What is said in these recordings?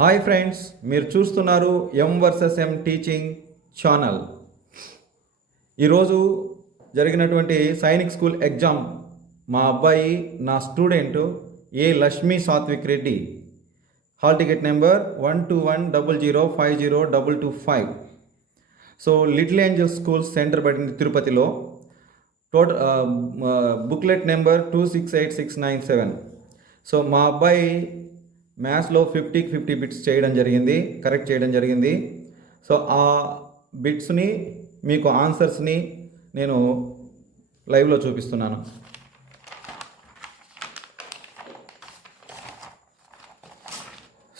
Hi friends, మీరు చూస్తున్నారు M versus M teaching channel. ఈరోజు జరిగినటువంటి సైనిక్ స్కూల్ ఎగ్జామ్ మా అబ్బాయి, నా student A Lakshmi Satvik Reddy, hall ticket number 1210050225. So little angel school centre పడింది తిరుపతిలో. Total booklet number 268697. సో మా అబ్బాయి మ్యాథ్స్లో 50కి 50 బిట్స్ కరెక్ట్ చేయడం జరిగింది. సో ఆ బిట్స్ని మీకు ఆన్సర్స్ని నేను లైవ్లో చూపిస్తున్నాను.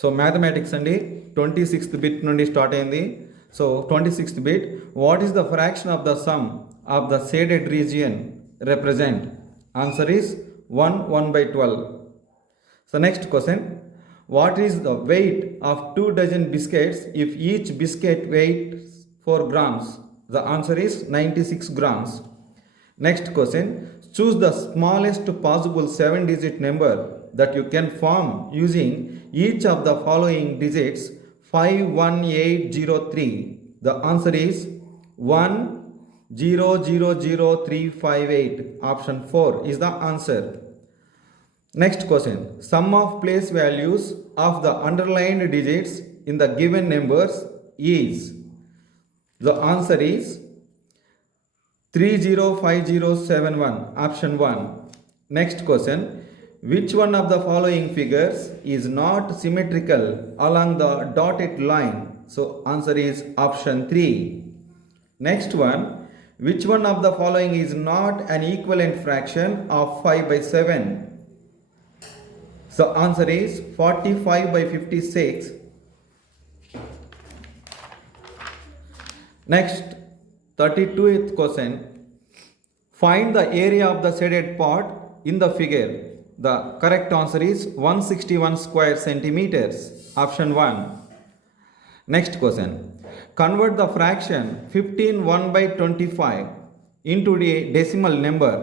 సో మ్యాథమెటిక్స్ అండి, 26th బిట్ నుండి స్టార్ట్ అయింది. So 26th bit, what is the fraction of the sum of the shaded region represent? Answer is 1/12. So next question, what is the weight of 2 dozen biscuits if each biscuit weighs 4 grams? The answer is 96 grams. Next question, choose the smallest possible 7-digit number that you can form using each of the following digits 51803. The answer is 10000358. Option 4 is the answer. Next question, sum of place values of the underlined digits in the given numbers is? The answer is 305071. Option 1. Next question, which one of the following figures is not symmetrical along the dotted line? So answer is option 3. Next one, which one of the following is not an equivalent fraction of 5/7? So answer is 45/56. Next, 32th question, find the area of the shaded part in the figure. The correct answer is 161 square centimeters. Option 1. Next question, convert the fraction 15/1/25 into a decimal number.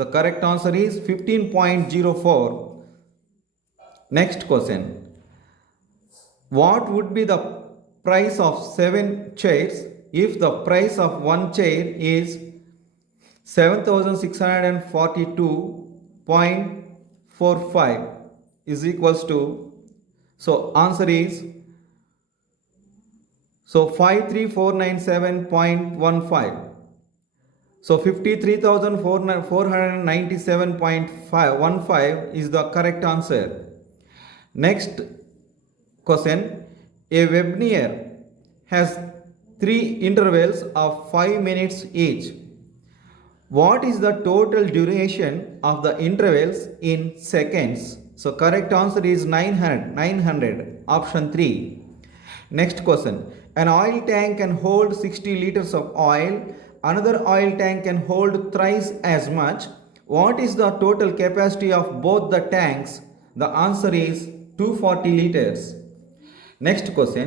The correct answer is 15.04. Next question, what would be the price of 7 chairs if the price of one chair is 7642.45 is equals to? So answer is 53497.15. So 53,497.15 is the correct answer. Next question, a webinar has 3 intervals of 5 minutes each. What is the total duration of the intervals in seconds? So correct answer is 900. Option 3. Next question, an oil tank can hold 60 liters of oil. Another oil tank can hold thrice as much. What is the total capacity of both the tanks? The answer is 240 liters. Next question,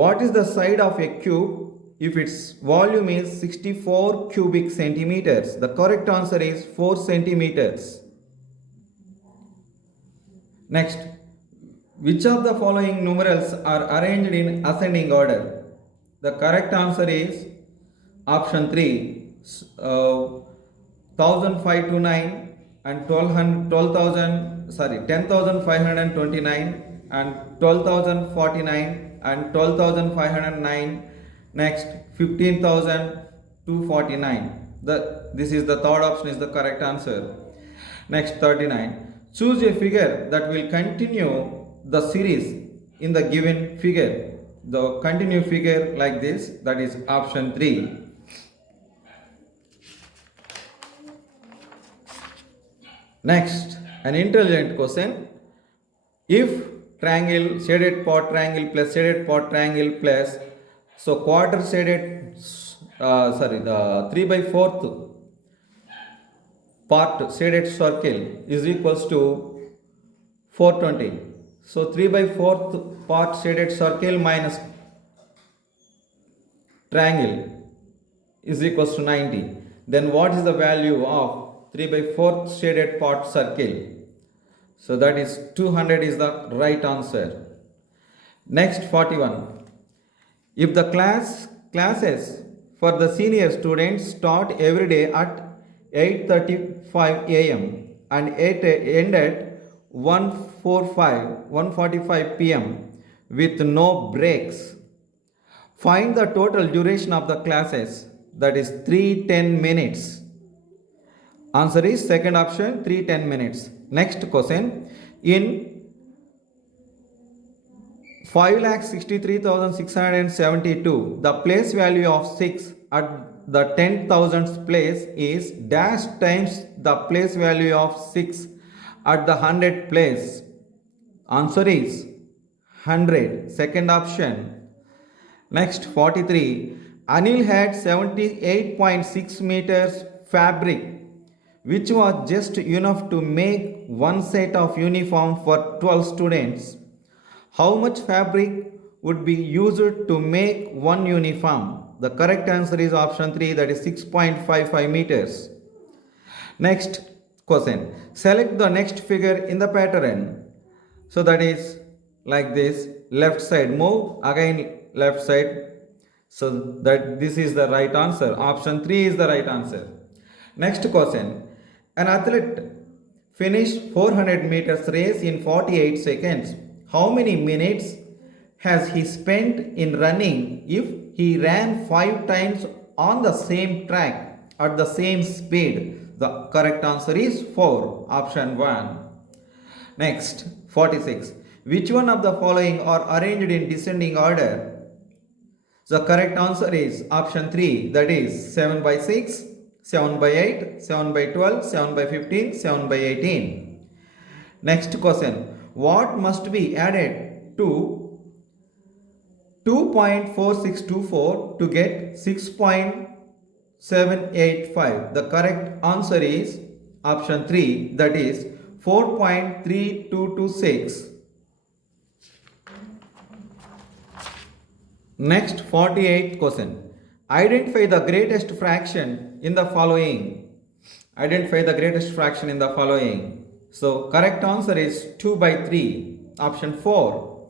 what is the side of a cube if its volume is 64 cubic centimeters? The correct answer is 4 centimeters. Next, which of the following numerals are arranged in ascending order? The correct answer is option 3. 1529 and 10,529 and 12,049 and 12,509. Next, 15,249. This is the third option is the correct answer. Next, 39. Choose a figure that will continue the series in the given figure. The continue figure like this, that is option 3. Next, an intelligent question. If triangle, shaded part triangle plus shaded part triangle plus, so quarter shaded, the 3/4 part shaded circle is equals to 420. So 3/4 part shaded circle minus triangle is equals to 90. Then what is the value of 3/4 shaded part circle? So that is 200 is the right answer. Next 41. If the classes for the senior students start every day at 8:35 a.m. and end at 1:45 p.m. with no breaks, find the total duration of the classes, that is 310 minutes. Answer is second option, 310 minutes. Next question. In 5,63,672, the place value of 6 at the 10,000th place is dash times the place value of 6 at the 100th place. Answer is 100. Second option. Next 43. Anil had 78.6 meters fabric, which was just enough to make one set of uniform for 12 students. How much fabric would be used to make one uniform? The correct answer is option 3, that is 6.55 meters. Next question. Select the next figure in the pattern. So that is like this. Left side move, again left side. So that this is the right answer. Option 3 is the right answer. Next question. An athlete finished 400 meters race in 48 seconds. How many minutes has he spent in running if he ran 5 times on the same track at the same speed? The correct answer is 4. Option 1. Next, 46. Which one of the following are arranged in descending order? The correct answer is option 3, that is 7 by 6, 7 by 8, 7 by 12, 7 by 15, 7 by 18. Next question. What must be added to 2.4624 to get 6.785? The correct answer is option 3, that is 4.3226. Next 48 question. Identify the greatest fraction in the following. Identify the greatest fraction in the following. So correct answer is 2 by 3. Option 4.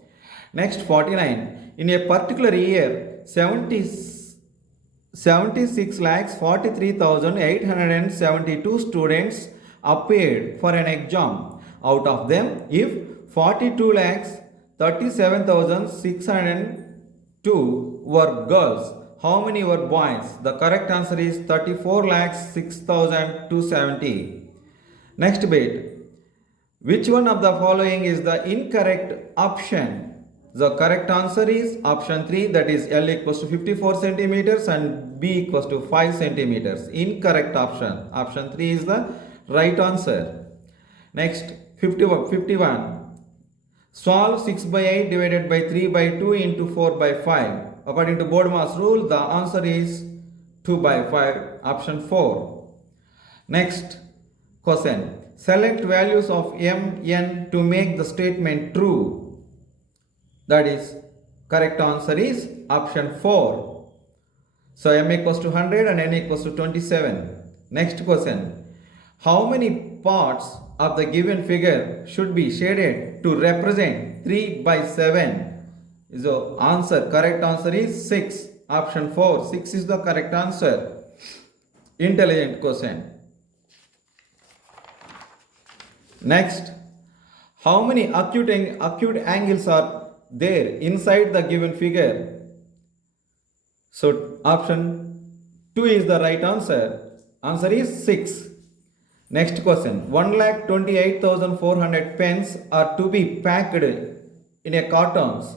Next 49. In a particular year, 76,43,872 students appeared for an exam. Out of them, if 42,37,602 were girls, how many were boys? The correct answer is 34,06,270. Next bit. Which one of the following is the incorrect option? The correct answer is option 3, that is L equals to 54 centimeters and B equals to 5 centimeters. Incorrect option. Option 3 is the right answer. Next 51. Solve 6 by 8 divided by 3 by 2 into 4 by 5. According to BODMAS rule, the answer is 2 by 5. Option 4. Next question. Select values of m, n to make the statement true. That is, correct answer is option 4. So m equals to 100 and n equals to 27. Next question. How many parts of the given figure should be shaded to represent 3 by 7? So correct answer is 6. Option 4. 6 is the correct answer. Intelligent question. Next, how many acute angles are there inside the given figure? So option 2 is the right answer. Answer is 6. Next question. 1,28,400 pens are to be packed in a cartons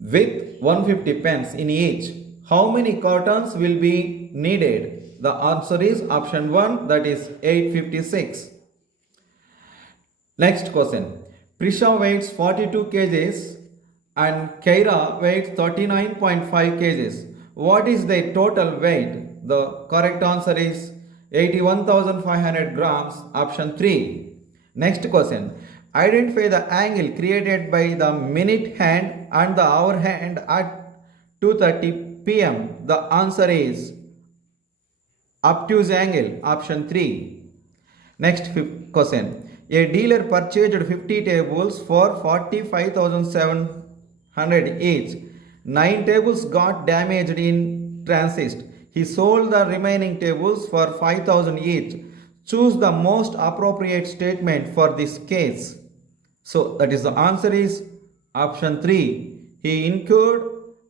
with 150 pens in each. How many cartons will be needed? The answer is option 1, that is 856. Next question. Prisha weighs 42 kgs and Keira weighs 39.5 kgs. What is their total weight? The correct answer is 81,500 grams. Option 3. Next question. Identify the angle created by the minute hand and the hour hand at 2:30 p.m. The answer is obtuse angle. Option 3. Next question. A dealer purchased 50 tables for 45,700 100 each. 9 tables got damaged in transit. He sold the remaining tables for 5,000 each. Choose the most appropriate statement for this case. So that is the answer is option 3. He incurred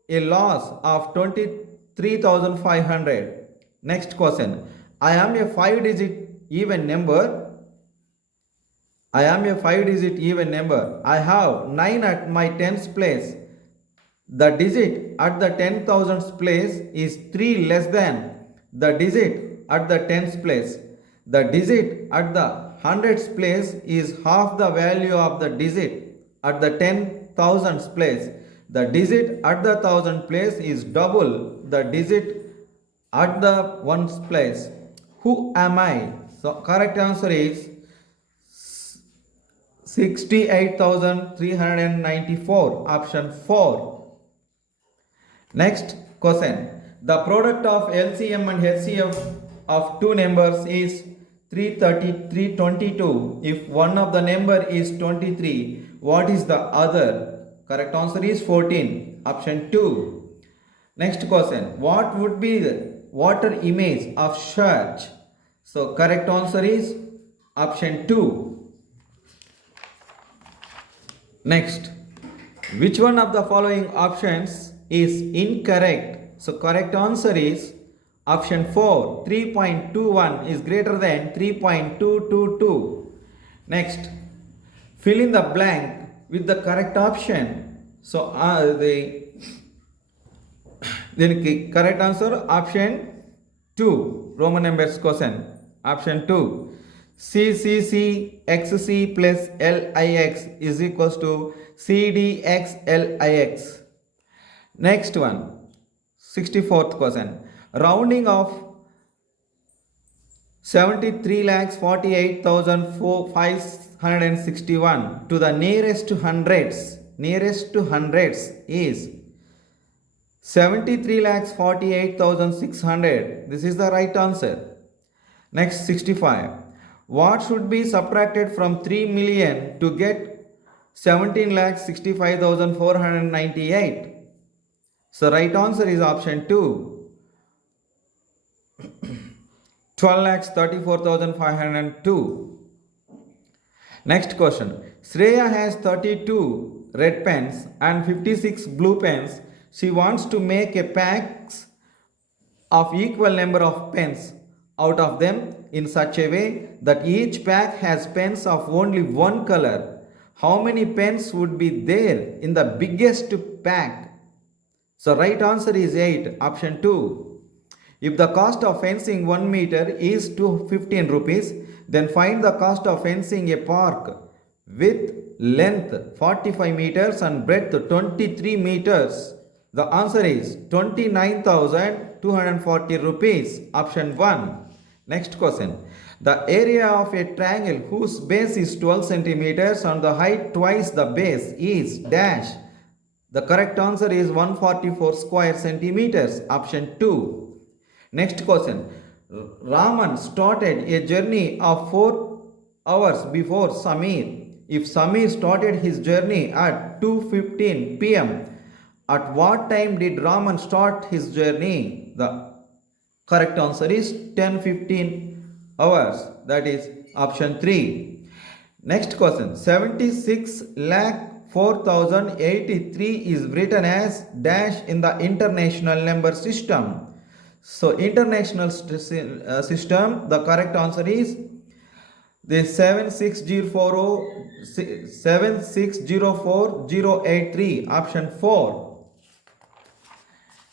a loss of 23,500. Next question. I am a 5-digit even number. I am a 5-digit even number. I have 9 at my tens place. The digit at the 10,000th place is 3 less than the digit at the tens place. The digit at the hundredths place is half the value of the digit at the 10,000th place. The digit at the thousand place is double the digit at the ones place. Who am I? So correct answer is 68,394, option 4. Next question. The product of LCM and HCF of two numbers is 330, 322. If one of the number is 23, what is the other? Correct answer is 14, option 2. Next question. What would be the water image of church? So correct answer is option 2. Next, which one of the following options is incorrect? So correct answer is option 4. 3.21 is greater than 3.222. Next, fill in the blank with the correct option. So the correct answer option 2. Roman numbers question. Option 2. CCC XC plus LIX is equals to CDX LIX. Next one, 64th question. Rounding of 73,48,561 to the nearest hundreds is 73,48,600. This is the right answer. Next, 65. What should be subtracted from 3 million to get 17,65,498? So right answer is option 2. 12,34,502. Next question. Shreya has 32 red pens and 56 blue pens. She wants to make a pack of equal number of pens out of them in such a way that each pack has pens of only one color. How many pens would be there in the biggest pack? So right answer is 8, option 2. If the cost of fencing 1 meter is 15 rupees, then find the cost of fencing a park with length 45 meters and breadth 23 meters. The answer is 29,240 rupees, option 1. Next question. The area of a triangle whose base is 12 centimeters and the height twice the base is dash. The correct answer is 144 square centimeters, option 2. Next question. Raman started a journey of 4 hours before Samir. If Samir started his journey at 2:15 p.m., at what time did Raman start his journey? The correct answer is 10:15 hours. That is option 3. Next question. 76,04,083 is written as dash in the international number system. So international system, the correct answer is the 7604083, option 4.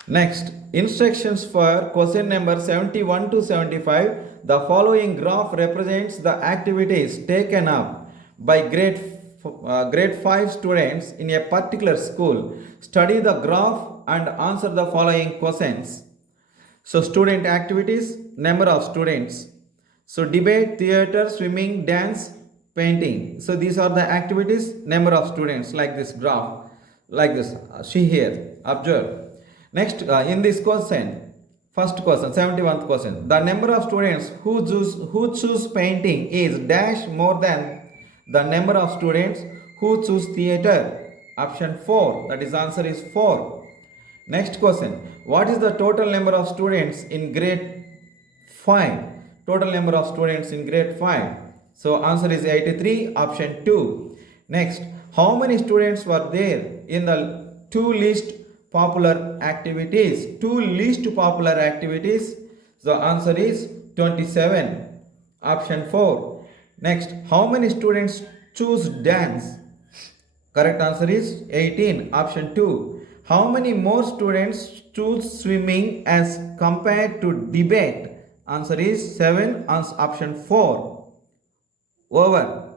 Next, instructions for question number 71 to 75. The following graph represents the activities taken up by grade 5 students in a particular school. Study the graph and answer the following questions. So student activities, number of students. So debate, theater, swimming, dance, painting. So these are the activities, number of students, like this graph, like this. See here, observe. Next, in this question, first question, 71th question. The number of students who choose painting is dash more than the number of students who choose theater. Option 4. That is answer is 4. Next question. What is the total number of students in grade 5? Total number of students in grade 5. So answer is 83. Option 2. Next. How many students were there in the two least popular activities? Two least popular activities. The answer is 27. Option 4. Next. How many students choose dance? Correct answer is 18. Option 2. How many more students choose swimming as compared to debate? Answer is 7. Option 4. Over.